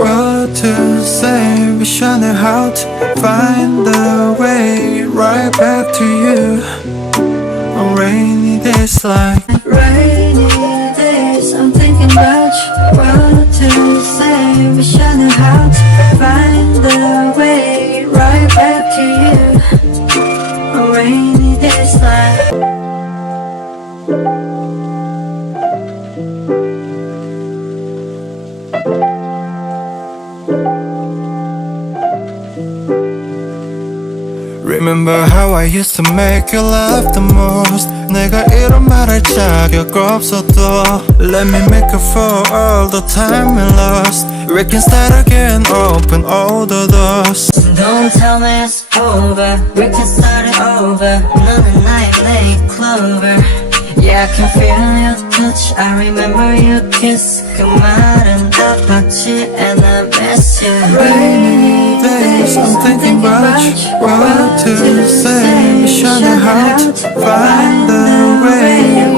What to say, wishing how to find the way right back to you on rainy days like rainy days. I'm thinking about you. What to say, wishing how to find the way right back to you on rainy days like. Remember how I used to make you laugh the most. 내가 이런 말할 자격 없어도 Let me make up for all the time we lost. We can start again, open all the doors. Don't tell me it's over, we can start it over. 너는 나의 late clover. Yeah, I can feel your touch, I remember your kiss. 그 말은 아팠지 and I miss you. Rainy days, I'm thinking about you. What to say, wishing how to find the way